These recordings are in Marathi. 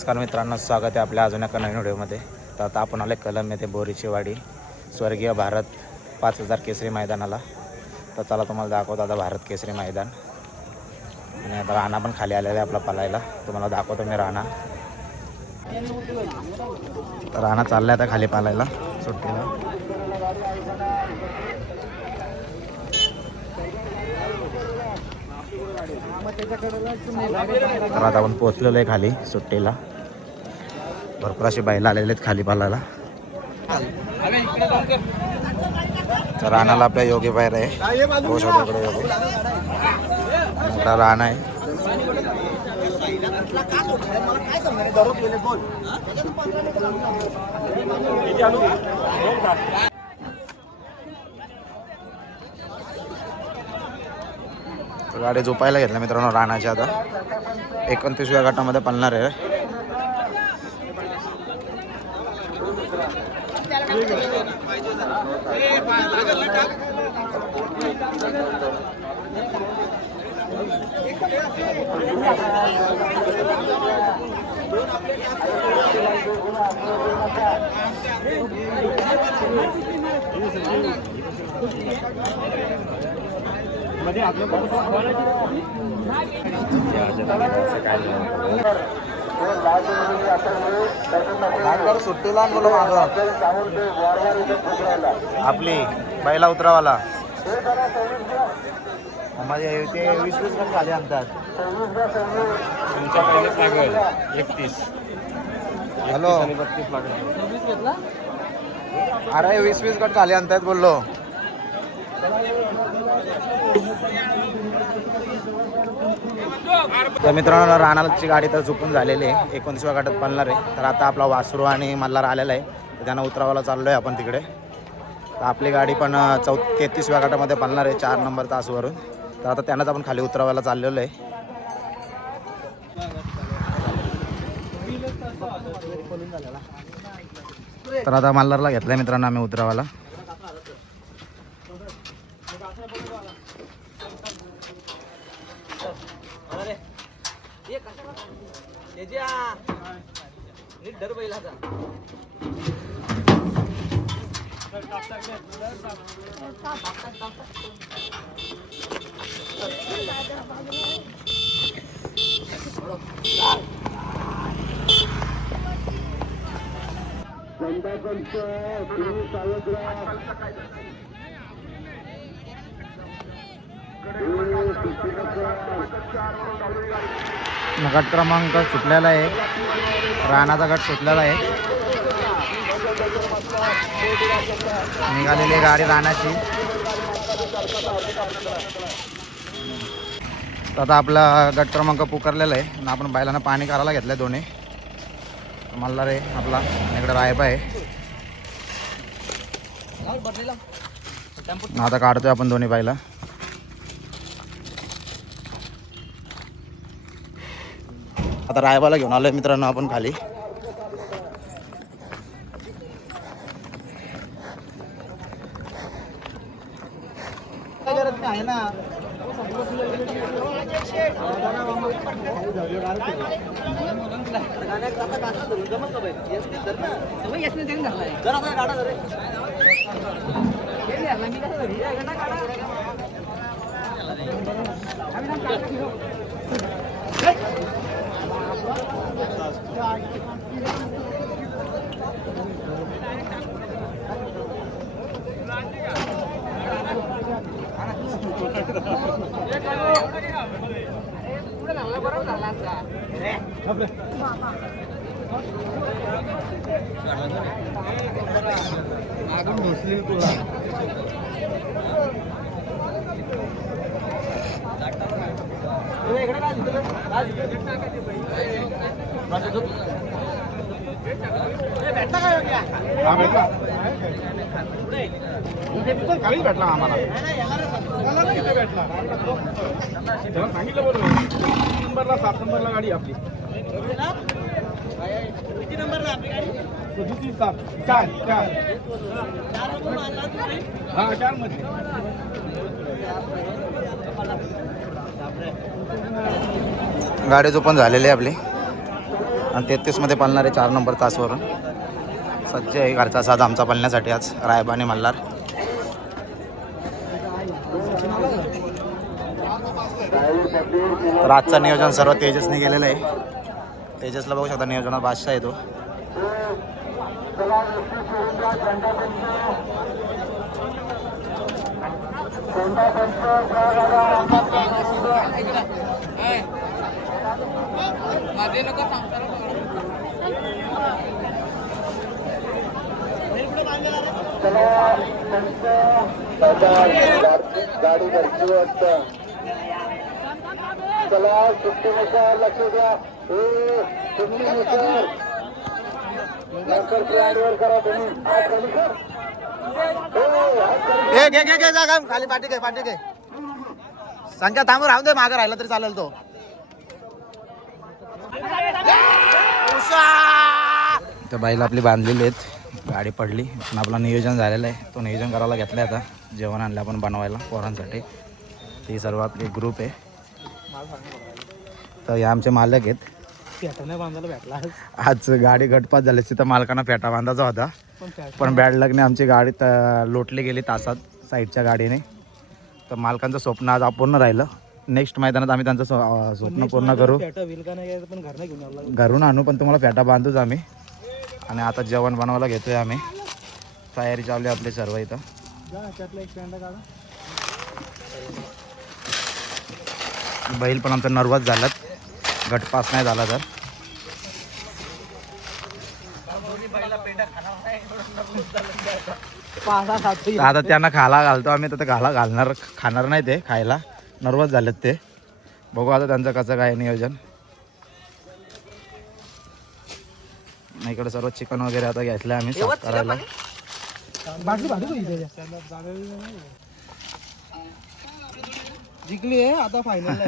नमस्कार मित्रांनो, स्वागत आहे आपल्या अजून एका नवीन व्हिडिओमध्ये. तर आता आपण आले कलम येथे बोरीची वाडी स्वर्गीय भारत 5000 केसरी मैदानाला. तर चला तुम्हाला दाखवतो आता भारत केसरी मैदान. आणि आता राणा पण खाली आलेला आहे आपला पलायला. तुम्हाला दाखवतो मी राणा. तर राणा चालला आता खाली पालायला सुट्टीला. तर आता आपण पोहोचलेलो आहे खाली सुट्टीला. भरपूर अशी बैल आलेले आहेत खाली पालायला. तर राणाला आपल्या योगी बाहेर आहे. गोशाकडे योगी मोठा राणा आहे. गाडी झोपायला घेतल्या मित्रांनो राणाच्या. आता 29व्या गटामध्ये पळणार आहे. सुट्टीला आपली बैला उतरावाला माझे ते 20-20 गट खाली आणतात. तुमच्या पहिलेच लागेल 31. हॅलो अरे 20-20 गट खाली आणतायत बोललो. तर मित्रांनो राणाची गाडी तर चुकून झालेली आहे. 29व्या गटात पळणार आहे. तर आता आपला वासरू आणि मल्हार आलेला आहे. तर त्यांना उतरावाला चाललो आहे आपण तिकडे. तर आपली गाडी पण 33व्या गटामध्ये पळणार आहे 4 नंबर तासवरून. तर आता त्यांनाच आपण खाली उतरावायला चाललेलो आहे. तर आता मल्हारला घेतलाय मित्रांनो आम्ही उतरावाला. गट क्रमांक सुटलेला आहे. राणाचा गट सुटलेला आहे. निघालेली गाडी राणाची. आता आपला गट क्रमांक पुकारलेला आहे. आणि आपण बैलांना पाणी करायला घेतलंय दोन्ही. मल्हार आहे आपला आणि इकडे रायबा आहे. आता काढतोय आपण दोन्ही बैला. आता रायबाला घेऊन आलोय मित्रांनो आपण खाली. आहे ना खालीच भेटला आम्हाला. सांगितलं बोल 3 नंबरला 7 नंबरला गाडी आपली. किती नंबरला आपली गाडी? 4 हा 4 मध्ये. गाडी पण झालेली आहे आपली. आणि 33मध्ये पालणार आहे 4 नंबर तासवरून. सज्ज आहे घरचा साधा आमचा पालण्यासाठी आज रायबा आणि मल्हार. तर आजचं नियोजन सर्व तेजसने केलेलं आहे. तेजसला बघू शकता नियोजनात बादशाह आहे तो. गाडी घरची वाटतं. चला सुट्टीनुसार लक्ष द्या. सुट्टीनुसार नंतर प्लॅनवर करा तुम्ही. घे जागा खाली पाठी घे. संख्या थांबून राहून दे, मागे राहिला तरी चालेल तो. तर बाईला आपली बांधलेली आहेत, गाडी पडली पण आपला नियोजन झालेलं आहे. तो नियोजन करायला घेतलं आहे. आता जेवण आणलं आपण बनवायला पोरांसाठी. ती सर्व आपली ग्रुप आहे. तर हे आमचे मालक आहेत. बांधायला भेटला आज गाडी गटपात झाली, तिथं मालकांना फेटा बांधायचा होता पण बॅड लकने आमची गाडी लोटली गेली तासात साईडच्या गाडीने. तर मालकांचं स्वप्न आज अपूर्ण राहिलं. नेक्स्ट मैदानात आम्ही त्यांचं स्वप्न पूर्ण करू. घरून आणू पण तुम्हाला फेटा बांधूच आम्ही. आणि आता जेवण बनवायला घेतोय आम्ही. तयारी चालू आहे आपली सर्व इथं. बैल पण आमचं नर्वस झालं, गटपास नाही झाला तर. आता त्यांना खायला घालतो आम्ही, तर ते खाणार नाही ते खायला. नर्वस झालेत ते. बघू आता त्यांचं कसं काय नियोजन. इकडे सर्व चिकन वगैरे आता घेतलं आम्ही साफ करायला. जिंकली आहे आता फायनल.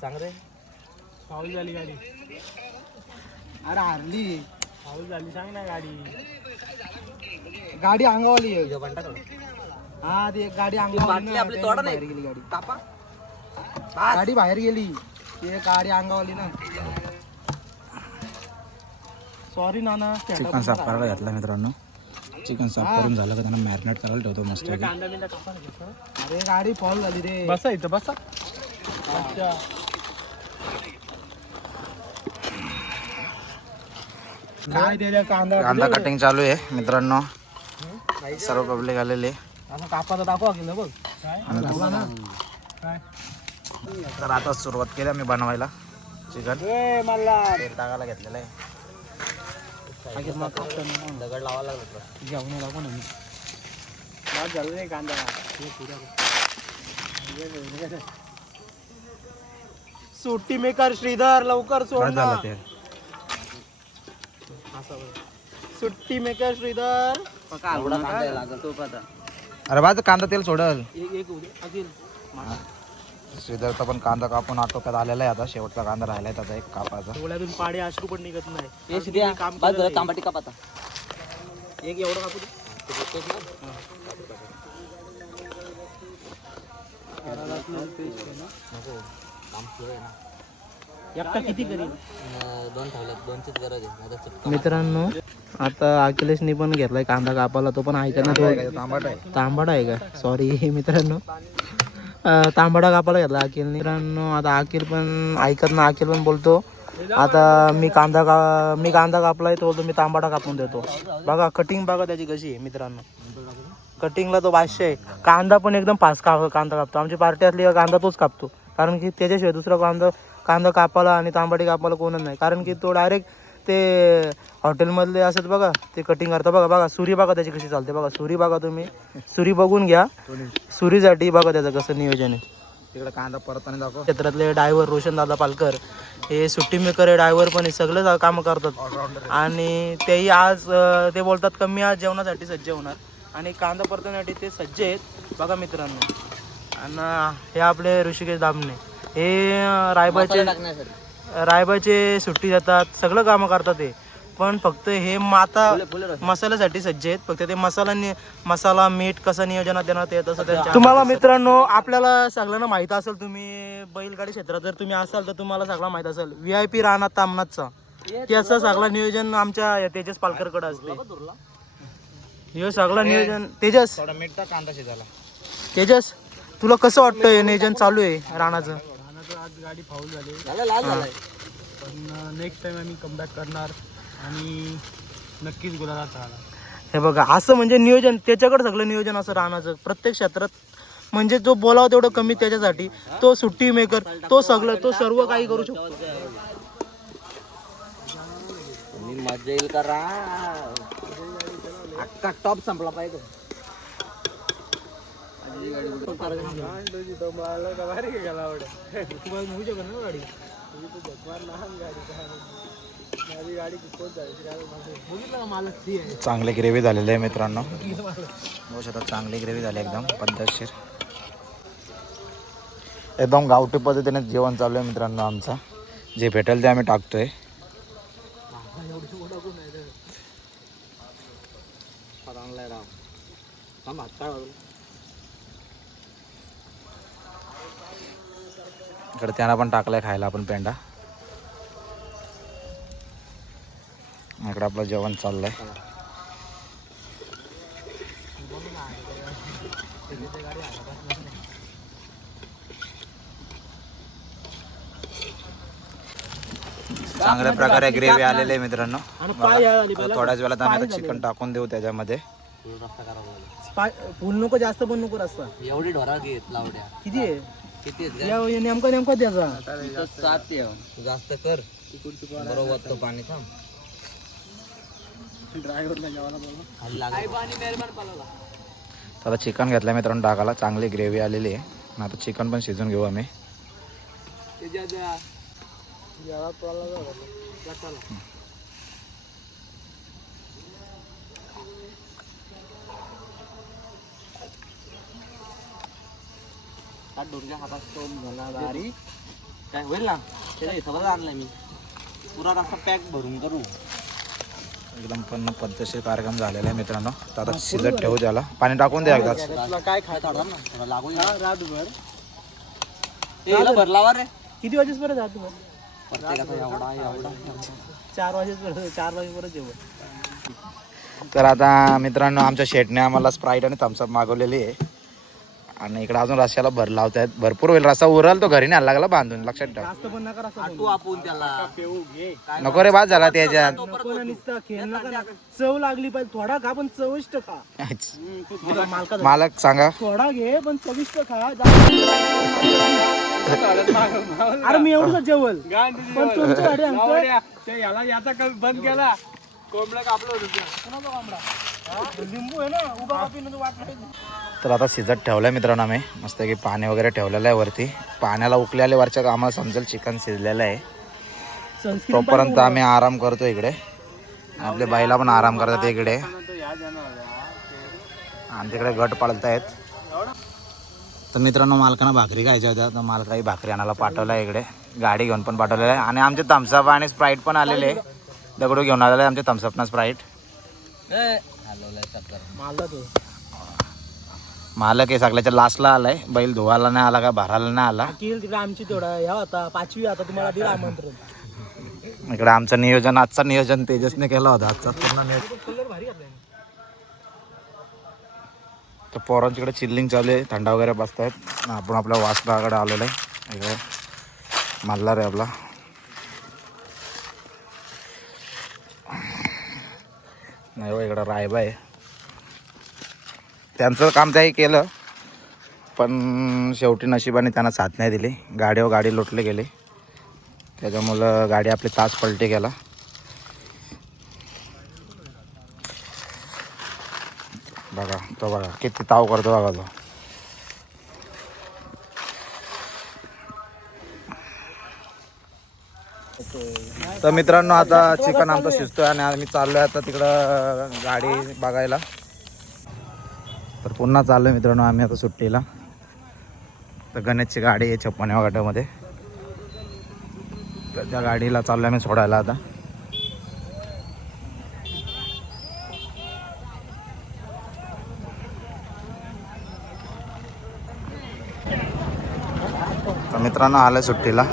चांगले फाऊल झाली गाडी. अरे हारली. फाऊल झाली सांग ना. गाडी अंगावली हा ती गाडी अंगावली. बाहेर गेली गाडी. गाडी बाहेर गेली. ती गाडी अंगावली ना. सॉरी नाना. चिकन साफ करायला घेतलं मित्रांनो. चिकन साफ करून झालं का त्यांना मॅरिनेट करायला ठेवतो मस्त. अरे गाडी फॉल झाली रे. बसा इथं बसा. काय दिल्या कांदा कटिंग चालू आहे मित्रांनो. सर्व पब्लिक आलेले. कापाचा दाखवा गेलं बघ. तर आता सुरुवात केली आम्ही बनवायला चिकन. तेल टाकायला घेतलेलं आहे. दगड लावायला लागलं. घेऊन लागू ना. झालं नाही कांदा. सुट्टी मेकर श्रीधर लवकर सोड ना. झालं ते. सुट्टी मेकर श्रीधर. अरे बाज कांदा तेल सोडल. एक श्रीधरचा पण कांदा कापून आटोक्यात आलेला आहे. आता शेवटचा कांदा राहिलाय आता एक कापाचा. डोळ्यातून पाडे अश्रू पण निघत नाही. तांबाटी काप आता. एक एवढं कापू एकटा किती करेल. दोन ठेवल्यात. दोनचीच गरज आहे. मित्रांनो आता अखिलेशनी पण घेतलाय कांदा कापायला. तो पण ऐका ना. तो तांबाडा आहे का. सॉरी मित्रांनो. तांबाडा कापायला घेतला अखिलने. मित्रांनो आता अखिल पण ऐकत ना. अखिल पण बोलतो आता मी कांदा कापलाय. तो बोलतो मी तांबाडा कापून देतो. बघा कटिंग बघा त्याची कशी आहे मित्रांनो. कटिंगला तो बादशाह आहे. कांदा पण एकदम फास्ट कांदा कापतो. आमची पार्टी असली का कांदा तोच कापतो. कारण की त्याच्याशिवाय दुसरा कांदा कापायला आणि तांबाटी कापायला कोणच नाही. कारण की तो डायरेक्ट ते हॉटेलमधले असत बघा ते कटिंग करता. बघा सुरी बघा त्याची कशी चालते. बघा सुरी बघा तुम्ही. सुरी बघून घ्या. सुरीसाठी बघा त्याचं कसं नियोजन आहे. तिकडे कांदा परत दाखव. क्षेत्रातले ड्रायव्हर रोशन दादा पालकर हे सुट्टी मेकर आहे. ड्रायव्हर पण हे सगळं कामं करतात. आणि तेही आज ते बोलतात का मी आज जेवणासाठी सज्ज होणार. आणि कांदा परतण्यासाठी ते सज्ज आहेत बघा मित्रांनो. आणि हे आपले ऋषिकेश दामणे हे रायबाचे सुट्टी देतात. सगळं कामं करतात ते. पण फक्त हे मसाल्यासाठी सज्ज आहेत. फक्त ते मसाला मीठ कसं नियोजनात देणार ते तसं. तुम्हाला मित्रांनो आपल्याला सगळ्यांना माहित असेल. तुम्ही बैलगाडी क्षेत्रात जर तुम्ही असाल तर तुम्हाला सगळं माहित असेल. VIP राणा तामनाथचा त्याचं सगळं नियोजन आमच्या तेजस पालकरकडे असते. हे सगळं नियोजन तेजस. थोडा मीठचा कांदा शिजायला. तेजस तुला कसं वाटतं हे नियोजन चालू आहे राणाचं? आज गाडी फाऊल झाली लाल झालाय. पण नेक्स्ट टाइम आम्ही कमबॅक करणार आणि नक्कीच गुलाबात राहणार. हे बघा असं म्हणजे नियोजन त्याच्याकडे सगळं नियोजन असं राहण्याचं प्रत्येक क्षेत्रात. म्हणजे जो बोलावं तेवढं कमी त्याच्यासाठी. तो सुट्टी मेकर, तो सर्व काही करू शकतो. तुम्ही मजा येईल करा. अख्खा टॉप संपला पाहिजे. चांगली ग्रेव्ही झालेली आहे मित्रांनो. बघू शकता चांगली ग्रेव्ही झाली एकदम पद्धतशीर. एकदम गावठी पद्धतीने जेवण चालू आहे मित्रांनो आमचा. जे भेटेल ते आम्ही टाकतोय. इकडे त्यांना पण टाकलाय खायला आपण पेंडा. इकडे आपलं जेवण चाललंय. चांगल्या प्रकारे ग्रेव्ही आलेली आहे मित्रांनो. थोड्याच वेळात आम्ही आता चिकन टाकून देऊ त्याच्यामध्ये. फुल नको जास्त पण नको रस्ता. एवढी ढोरा घेत लावड्या किती आहे किती नेमका त्याचा? 7 आहे. जास्त कर बरोबर तो पाणी थांब. आता चिकन घेतलं मित्रांनो टाकायला. चांगली ग्रेव्ही आलेली आहे. आता चिकन पण शिजून घेऊ आम्ही. काय होईल ना त्याच्या हिशोबात आणलाय मी. पुरा रस्ता पॅक भरून करू. एकदम पण पद्धतशीर कार्यक्रम झालेला आहे मित्रांनो. तर आता शिजत ठेवू त्याला. पाणी टाकून द्या एकदाच. काय खाय काढा ना थोडा लागू रातभर. ते भरलावा रे. किती वाजेपर्यंत जातो? प्रत्येकाचा एवढा एवढा 4 वाजेपर्यंत जेवण. तर आता मित्रांनो आमच्या शेटने आम्हाला स्प्राईट आणि थम्सअप मागवलेली आहे. आणि इकडे अजून रस्त्याला भर लावत आहेत. भरपूर होईल. रस्ता उरल तो घरी नाही लागला बांधून. लक्षात ठेव. जास्त पण नका रस्ता तू आपण त्याला नको रे बाद झाला त्याच्यात. चव लागली पाहिजे. थोडा खा पण चविष्ट खा. मालक सांगा. थोडा घे पण चविष्ट खा. अरे मी एवढं जेवल पण तुमच्या गाडी आणतो. याला याचा कल बंद केला. कोंबडा कापलं होतं. लिंबू आहे ना उभा कापी वाट नाही. तर आता शिजत ठेवलं मित्रांनो आम्ही. मस्त की पाणी वगैरे ठेवलेलं आहे वरती. पाण्याला उकल्याले वरच्या आम्हाला समजेल चिकन शिजलेलं आहे. तोपर्यंत आम्ही आराम करतो इकडे. आपले बाईला पण आराम करतात इकडे. आणि तिकडे गट पाळतायत. तर मित्रांनो मालकांना भाकरी खायच्या होत्या. तर मालकाही भाकरी आणायला पाठवलं आहे इकडे. गाडी घेऊन पण पाठवलेलं आहे. आणि आमचे थम्सअप आणि स्प्राईट पण आलेले आहे. दगडू घेऊन आलेले आहे आमचे थम्सअप ना स्प्राईट. मालक आहे सगळ्याच्या लास्टला आलाय. बैल धुवायला नाही आला का भरायला नाही आला. तिकडे आमची तेवढा ह्या होता 5वी. आता तुम्हाला दिलं आमंत्रण. इकडे आमचं नियोजन आजचं नियोजन तेजसने केलं होतं. आजचा पूर्ण नियोजन. तर पोरांच्याकडे चिल्लिंग चालू आहे. थंडा वगैरे बसतायत. आपण आपल्या वासराकडे आलेलो आहे. इकडे मल्हार आहे आपला. नाही हो इकडं रायबा आहे. त्यांचं काम त्याही केलं पण शेवटी नशिबाने त्यांना साथ नाही दिली. गाडीवर गाडी लुटले गेले. त्याच्यामुळं गाडी आपली तास पलटी गेला. बघा तो बघा किती ताव करतो बघा तो. तर मित्रांनो आता चिकन आमचं शिजतोय आणि आम्ही चाललोय आता तिकडं गाडी बघायला. तर पुन्हा चाललोय मित्रांनो आम्ही आता सुट्टीला. तर गणेशची गाडी आहे 56व्या गटामध्ये. तर त्या गाडीला चाललोय आम्ही सोडायला आता. तर मित्रांनो आलं सुट्टीला.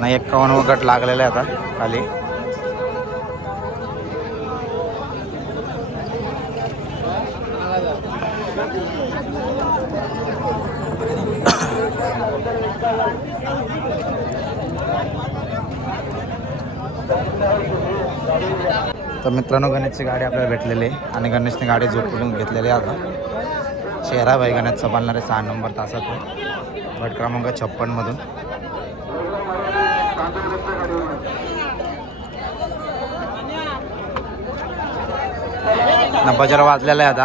नाही 51 गट लागलेला आहे आता खाली. तर मित्रांनो गणेशची गाडी आपल्याला भेटलेली आहे आणि गणेशने गाडी झोपून घेतलेली आहे आता. शेराबाई गणेशचा पालणार आहे 6 नंबर तासातून गट क्रमांक 56 मधून. बजार वाजलेला आहे आता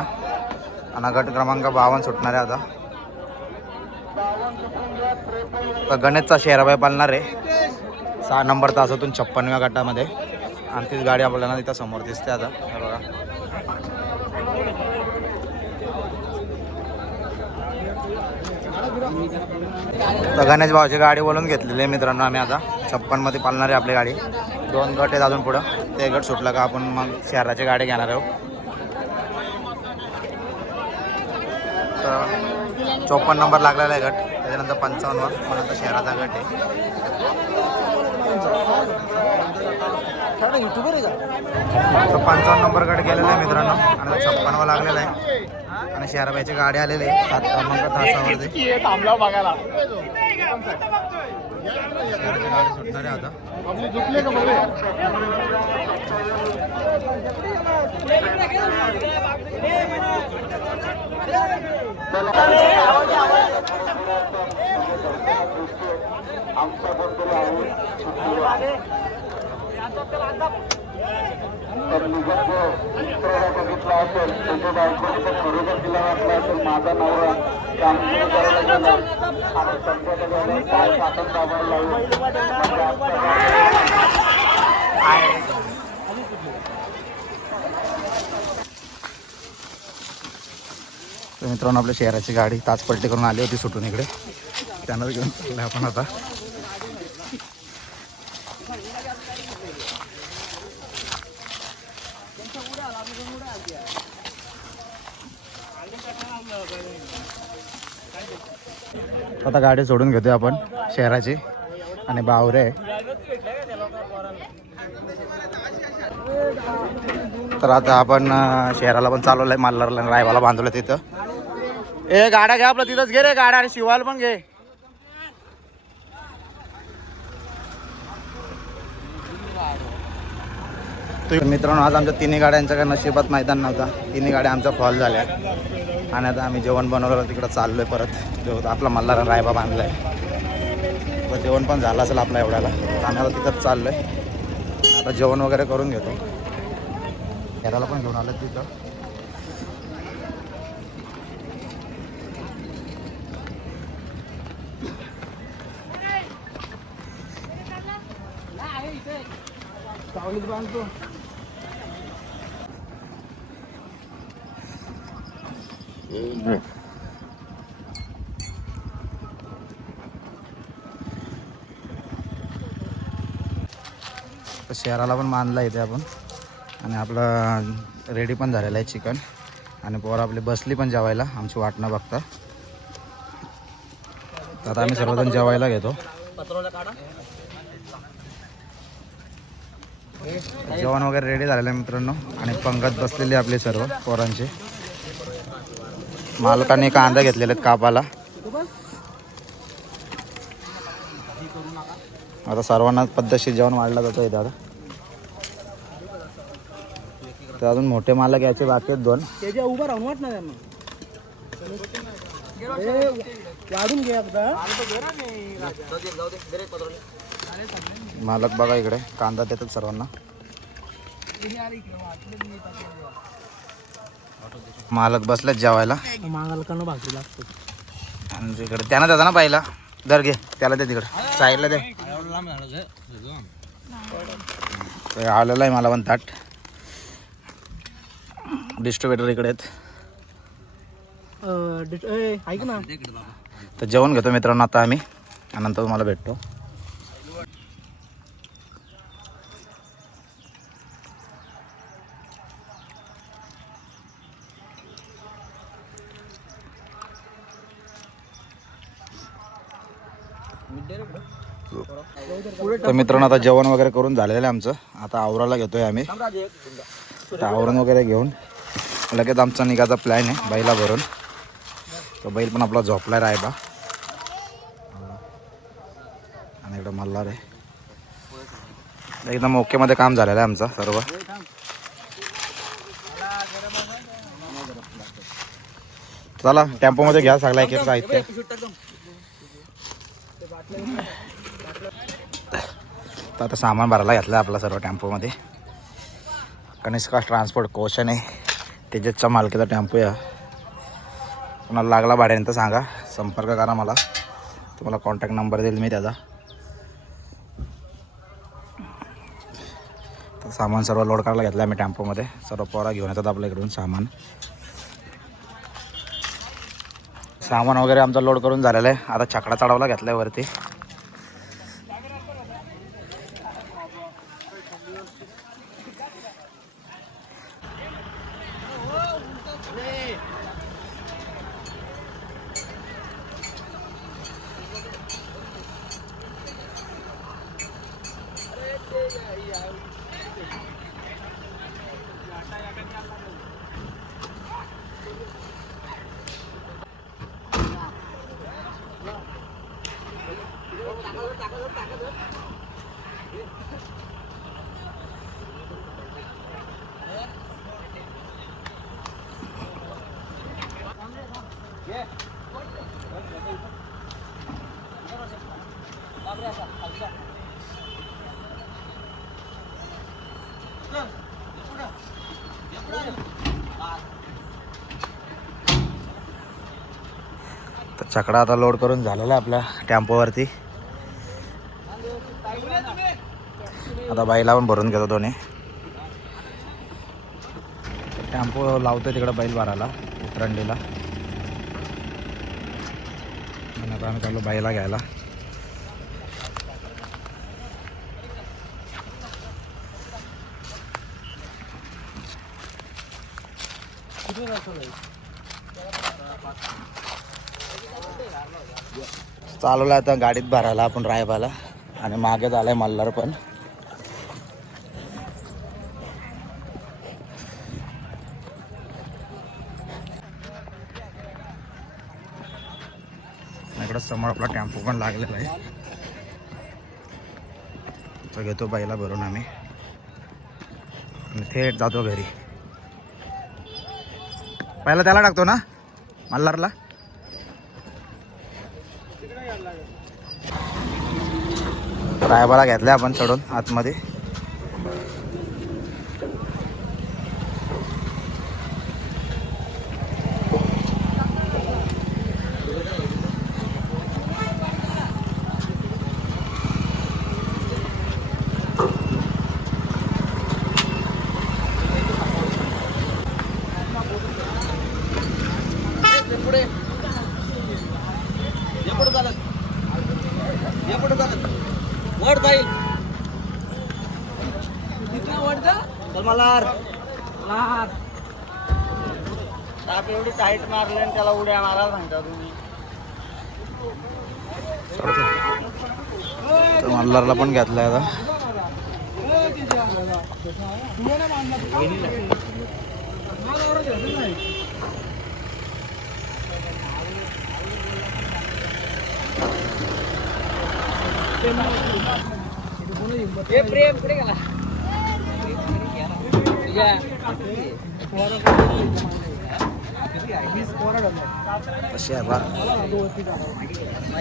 आणि गट क्रमांक 52 सुटणार आहे आता. तर गणेशचा शेराबाई पालणार आहे 6 नंबर तासातून 56व्या गटामध्ये आणि तीच गाडी आपल्याला तिथं समोर दिसते आता. हे बघा तर गणेश भाऊची गाडी बोलून घेतलेली आहे मित्रांनो आम्ही आता. 56 मध्ये पालणार आहे आपली गाडी. 2 गट आहेत अजून पुढं. ते गट सुटलं का आपण मग शहराची गाडी घेणार आहोत. तर 54 नंबर लागलेला आहे गट. त्याच्यानंतर 55वा पण आता शहराचा गट आहे. तर 55 नंबर गट गेलेला आहे मित्रांनो आणि 56वा लागलेला आहे आणि शहराबाईची गाडी आलेली आहे 7 क्रमांक तासावरती. शहराची गाडी सुटणार आहे आता. तर निघत जो चित्राला बघितला असेल त्याच्या बायकोने तर खरोखर तिला वाटलं असेल माझा नवरा कामगिरी करायला गेला आणि संध्याच्या वेळेला काय साधन दाबायला लागलं म्हणजे तर मित्रांनो आपल्या शहराची गाडी ताचपलटी करून आली होती सुटून इकडे. त्यांना घेऊन चाललं आपण आता. आता गाडी सोडून घेतोय आपण शहराची आणि बावरे. तर आता आपण शहराला पण चालवलंय. मल्हारला रायवाला बांधवलं तिथं. ए गाड्या घ्या आपलं तिथंच घे रे गाड्या आणि शिवायला पण घे. मित्रांनो आज आमच्या तिन्ही गाड्यांच्या काय नशिबात मैदान नव्हता. तिन्ही गाड्या आमच्या फॉल झाल्या आणि आता आम्ही जेवण बनवलं तिकडं चाललोय परत. आपला मल्हार रायबा बांधलाय तर जेवण पण झालं असेल आपला एवढ्याला. आम्हाला तिथंच चाललोय आता जेवण वगैरे करून घेतो. घराला पण घेऊन आलं तिथं. तर शहराला पण मानला इथे आपण आणि आपलं रेडी पण झालेलं आहे चिकन आणि पोरं आपली बसली पण जेवायला आमची वाट न बघता. तर आता आम्ही सर्वजण जेवायला घेतो. जेवण वगैरे रेडी झालेलं आहे मित्रांनो आणि पंगत बसलेली आपली सर्व पोरांची. मालकाने कांदा घेतलेले आहेत कापाला. आता सर्वांना पद्धतशीर जेवण वाढलं जातं इथं. आता तर अजून मोठे मालक यायचे बाकी आहेत 2. त्याच्या उभं राहून वाट ना त्यांना वाढून घे एकदा. मालक बघा इकडे कांदा देतात सर्वांना. मालक बसलेत जेवायला. मालकानं भाकरी लागतो आणि इकडे त्यानं त्याचा ना पाहिला दर घे त्याला दे तिकडे साईडला दे. आलेलं आहे मला पण ताट. डिस्ट्रीब्युटर इकडे आहेत. ऐक ना तर जेवण घेतो मित्रांनो आता आम्ही आणि नंतर तुम्हाला भेटतो. तर मित्रांनो आता जेवण वगैरे करून झालेलं आहे आमचं. आता आवराला घेतोय आम्ही. आता आवरण वगैरे घेऊन लगेच आमचा निघायचा प्लॅन आहे बैला भरून. तो बैल पण आपला झोपला रायबा आणि इकडं मल्हार आहे. एकदम ओकेमध्ये काम झालेलं आहे आमचं सर्व. चला टेम्पोमध्ये घ्या सगळा एक एक साहित्य. तर आता सामान भरायला घेतलं आपला सर्व टेम्पोमध्ये. कनिष्का ट्रान्सपोर्ट कोशन आहे, तेजसच्या मालकीचा टेम्पो आहे. कोणाला लागला भाड्याने तर सांगा, संपर्क करा मला. तुम्हाला कॉन्टॅक्ट नंबर देईल मी त्याचा. तर सामान सर्व लोड करायला घेतलं आम्ही टेम्पोमध्ये. सर्व पोरा घेऊन येतात आपल्या इकडून सामान वगैरे आमचा लोड करून झालेला आहे. आता छकडा चढवला घेतला आहे वरती. तर छकडा आता लोड करून झालेला आहे आपल्या टेम्पोवरती. आता बैला पण भरून घेतो दोन्ही. टेम्पो लावतोय तिकडे बैल भरायला उतरंडीला. आणि आता आम्ही चाललो बैला घ्यायला. चालवलं आता गाडीत भरायला आपण रायबाला. आणि मागे झालाय मल्हार पण. इकडं समोर आपला टेम्पो पण लागलेला आहे. तो घेतो बैला भरून आम्ही आणि थेट जातो घरी. पहिला त्याला टाकतो ना मल्हारला. रायबाला घेतलं आपण चढून आतमध्ये. वर जाईल मल्हार. आप एवढी टाईट मारले आणि त्याला उड्या मारायला सांगता तुम्ही. तर मल्हारला पण घेतलाय आता. प्रेम पुढे गेला.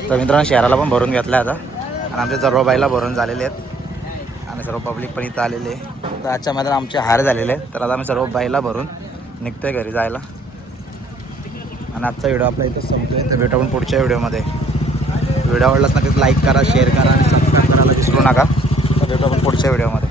तर मित्रांनो शहराला पण भरून घेतलं आता. आणि आमच्या सर्व बाईला भरून झालेले आहेत आणि सर्व पब्लिक पण इथं आलेले आहे. तर आजच्या मैदान आमचे हार झालेले आहेत. तर आता आम्ही सर्व बाईला भरून निघतोय घरी जायला. आणि आजचा व्हिडिओ आपला इथं संपतोय. तर भेटू आपण पुढच्या व्हिडिओमध्ये. व्हिडिओ आवडलाच नक्कीच लाईक करा, शेअर करा आणि सबस्क्राईब करायला विसरू नका. तर भेटू आपण पुढच्या व्हिडिओमध्ये.